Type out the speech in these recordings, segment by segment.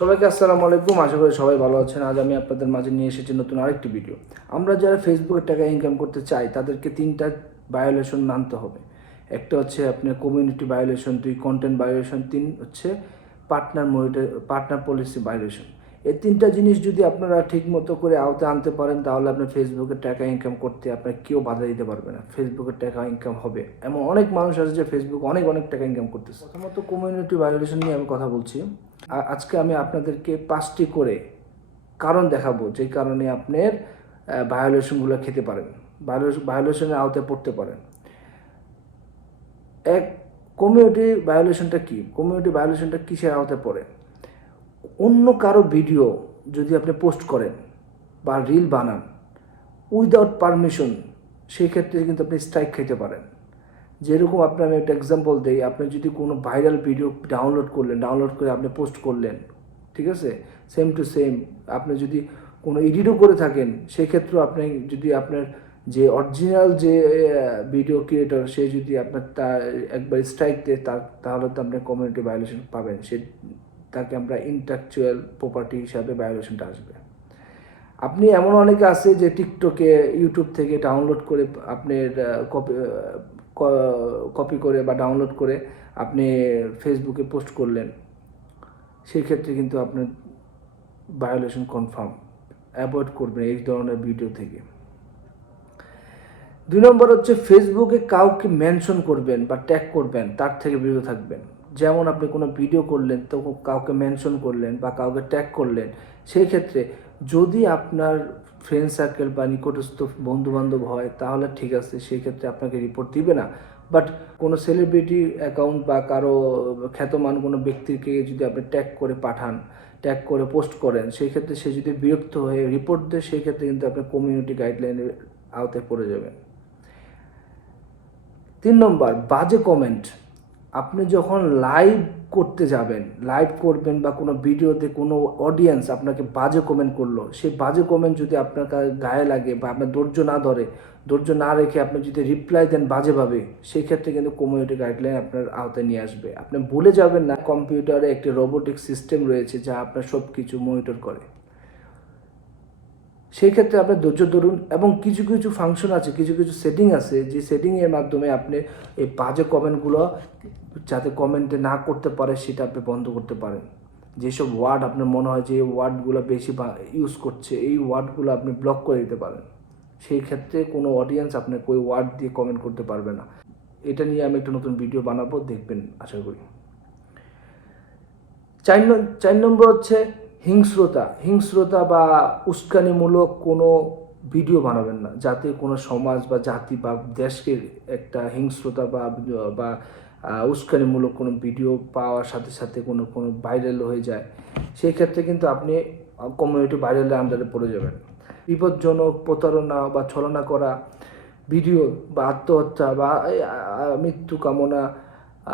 সবাইকে আসসালামু আলাইকুম। আশা করি সবাই ভালো আছেন। আজ আমি আপনাদের মাঝে নিয়ে এসেছি নতুন আরেকটি ভিডিও আমরা যারা ফেসবুকে টাকা ইনকাম করতে চাই, তাদেরকে তিনটা ভায়োলেশন মানতে হবে। একটা হচ্ছে আপনার কমিউনিটি ভায়োলেশন দুই কন্টেন্ট ভায়োলেশন তিন হচ্ছে partner monitor partner policy violation এই তিনটা জিনিস যদি আপনারা ঠিক মতো করে আওতে আনতে পারেন, তাহলে আপনার ফেসবুকে টাকা ইনকাম করতে আপনার কেউ বাধা দিতে পারবে না। ফেসবুকের টাকা ইনকাম হবে। এমন অনেক মানুষ আছে যে ফেসবুক অনেক অনেক টাকা ইনকাম করতেছে। প্রথমত কমিউনিটি ভায়োলেশন নিয়ে আমি কথা বলছি। আ- আজকে আমি আপনাদেরকে পাঁচটি করে কারণ দেখাবো, যে কারণে আপনার ভায়োলেশনগুলো খেতে পারেন ভায়োলেশনের আওতায় পড়তে পারেন। এক কমিউনিটি ভায়োলেশনটা কি? কমিউনিটি ভায়োলেশনটা কিসের আওতায় পড়ে? অন্য কারও ভিডিও যদি আপনি পোস্ট করেন বা রিল বানান উইদাউট পারমিশন সেই ক্ষেত্রে কিন্তু আপনি স্ট্রাইক খেতে পারেন। যেরকম আপনি আমি একটা এক্সাম্পল দিই, আপনি যদি কোনো ভাইরাল ভিডিও ডাউনলোড করলেন ডাউনলোড করে আপনি পোস্ট করলেন, ঠিক আছে? সেম টু সেম আপনি যদি কোনো এডিটও করে থাকেন, সেক্ষেত্রেও আপনি যদি আপনার যে অরিজিনাল যে ভিডিও ক্রিয়েটর সে যদি আপনার তা একবার স্ট্রাইক দেয়, তার, তাহলে তো আপনি কমিউনিটি ভায়োলেশন পাবেন। সে তাকে আমরা ইন্টাকচুয়াল প্রপার্টি হিসাবে ভায়োলেশনটা আসবে। আপনি এমন অনেকে আছে যে টিকটকে ইউটিউব থেকে ডাউনলোড করে আপনার কপি কপি করে বা ডাউনলোড করে আপনি ফেসবুকে পোস্ট করলেন, সেই ক্ষেত্রে কিন্তু আপনার ভায়োলেশন কনফার্ম অ্যাভয়েড করবেন এই ধরনের ভিডিও থেকে। দুই নম্বর হচ্ছে ফেসবুকে কাউকে মেনশন করবেন বা ট্যাগ করবেন, তার থেকে বিরত থাকবেন। যেমন আপনি কোনো ভিডিও করলেন, তো কাউকে মেনশন করলেন বা কাউকে ট্যাগ করলেন, সেই ক্ষেত্রে যদি আপনার ফ্রেন্ড সার্কেল বা নিকটস্থ বন্ধু বান্ধব হয়, তাহলে ঠিক আছে, সেই ক্ষেত্রে আপনাকে রিপোর্ট দিবে না। বাট কোনো সেলিব্রিটি অ্যাকাউন্ট বা কারও খ্যাতমান কোনো ব্যক্তিকে যদি আপনি ট্যাগ করে পাঠান ট্যাগ করে পোস্ট করেন, সেই ক্ষেত্রে সে যদি বিরক্ত হয়ে রিপোর্ট দেয়, সেই ক্ষেত্রে কিন্তু আপনি কমিউনিটি গাইডলাইনের আওতায় পড়ে যাবেন। তিন নম্বর, বাজে কমেন্ট আপনি যখন লাইভ করতে যাবেন লাইভ করবেন বা কোনো ভিডিওতে কোনো অডিয়েন্স আপনাকে বাজে কমেন্ট করল, সেই বাজে কমেন্ট যদি আপনার গায়ে লাগে বা আপনার ধৈর্য না ধরে, ধৈর্য না রেখে আপনি যদি রিপ্লাই দেন বাজেভাবে, সেই ক্ষেত্রে কিন্তু কমিউনিটি গাইডলাইন আপনার আওতায় নিয়ে আসবে। আপনি ভুলে যাবেন না কম্পিউটারে একটি রোবোটিক সিস্টেম রয়েছে যা আপনার সব কিছু মনিটর করে। সেই ক্ষেত্রে আপনার ধৈর্য ধরুন এবং কিছু কিছু ফাংশন আছে, কিছু কিছু সেটিং আছে, যে সেটিংয়ের মাধ্যমে আপনি এই বাজে কমেন্টগুলো যাতে কমেন্টে না করতে পারে সেটা আপনি বন্ধ করতে পারেন। যেসব ওয়ার্ড আপনার মনে হয় যে এই ওয়ার্ডগুলো বেশি ইউজ করছে, এই ওয়ার্ডগুলো আপনি ব্লক করে দিতে পারেন। সেই ক্ষেত্রে কোনো অডিয়েন্স আপনাকে ওই ওয়ার্ড দিয়ে কমেন্ট করতে পারবে না। এটা নিয়ে আমি একটা নতুন ভিডিও বানাবো, দেখবেন, আশা করি। চার চার নম্বর হচ্ছে হিংস্রতা হিংস্রতা বা উস্কানিমূলক কোনো ভিডিও বানাবেন না। যাতে কোনো সমাজ বা জাতি বা দেশকে একটা হিংস্রতা বা বা উস্কানিমূলক কোনো ভিডিও পাওয়ার সাথে সাথে কোনো কোনো ভাইরাল হয়ে যায়, সেই ক্ষেত্রে কিন্তু আপনি কমিউনিটি ভাইরালের আন্ডারে পড়ে যাবেন। বিপজ্জনক প্রতারণা বা ছলনা করা ভিডিও বা আত্মহত্যা বা মৃত্যু কামনা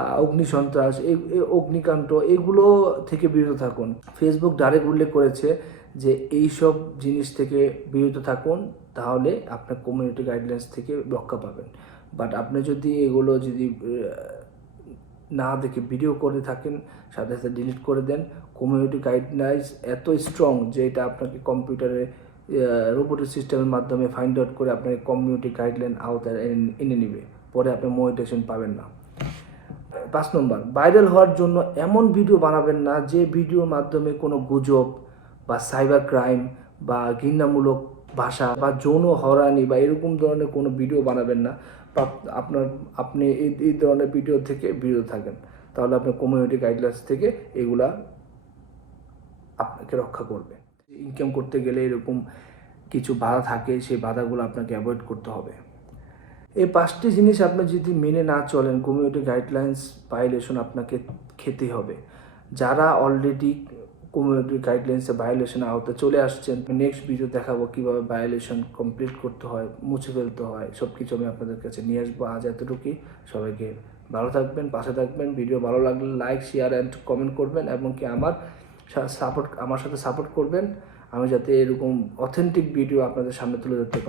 অগ্নিসন্ত্রাস এই অগ্নিকাণ্ড, এগুলো থেকে বিরত থাকুন। ফেসবুক ডাইরেক্ট উল্লেখ করেছে যে এই সব জিনিস থেকে বিরত থাকুন, তাহলে আপনার কমিউনিটি গাইডলাইন্স থেকে রক্ষা পাবেন। বাট আপনি যদি এগুলো যদি না দেখে ভিডিও করে থাকেন, সাথে সাথে ডিলিট করে দেন কমিউনিটি গাইডলাইন্স এত স্ট্রং যে, এটা আপনাকে কম্পিউটারে রোবোটিক সিস্টেমের মাধ্যমে ফাইন্ড আউট করে আপনাকে কমিউনিটি গাইডলাইন আওতায় এনে- নেবে। পরে আপনি মোটিভেশন পাবেন না। পাঁচ নম্বর ভাইরাল হওয়ার জন্য এমন ভিডিও বানাবেন না যে ভিডিওর মাধ্যমে কোনো গুজব বা সাইবার ক্রাইম বা ঘৃণামূলক ভাষা বা যৌন হরানি বা এরকম ধরনের কোনো ভিডিও বানাবেন না। বা আপনার, আপনি এই এই ধরনের ভিডিও থেকে বিরত থাকেন। তাহলে আপনার কমিউনিটি গাইডলাইন্স থেকে এগুলা আপনাকে রক্ষা করবে। ইনকাম করতে গেলে এরকম কিছু বাধা থাকে, সেই বাধাগুলো আপনাকে অ্যাভয়েড করতে হবে। এই পাঁচটি জিনিস আপনি যদি মেনে না চলেন কমিউনিটি গাইডলাইন্স ভায়োলেশন আপনাকে খেতে হবে। যারা অলরেডি কমিউনিটি গাইডলাইন্সে ভায়োলেশন আওতে চলে আসছেন নেক্সট ভিডিও দেখাবো কীভাবে ভায়োলেশন কমপ্লিট করতে হয়, মুছে ফেলতে হয় সব কিছু আমি আপনাদের কাছে নিয়ে আসব আজ এতটুকুই। সবাইকে ভালো থাকবেন, পাশে থাকবেন ভিডিও ভালো লাগলে লাইক শেয়ার অ্যান্ড কমেন্ট করবেন এবং কি আমার সাপোর্ট আমার সাথে সাপোর্ট করবেন। আমি যাতে এরকম অথেন্টিক ভিডিও আপনাদের সামনে তুলে ধরতে পারি।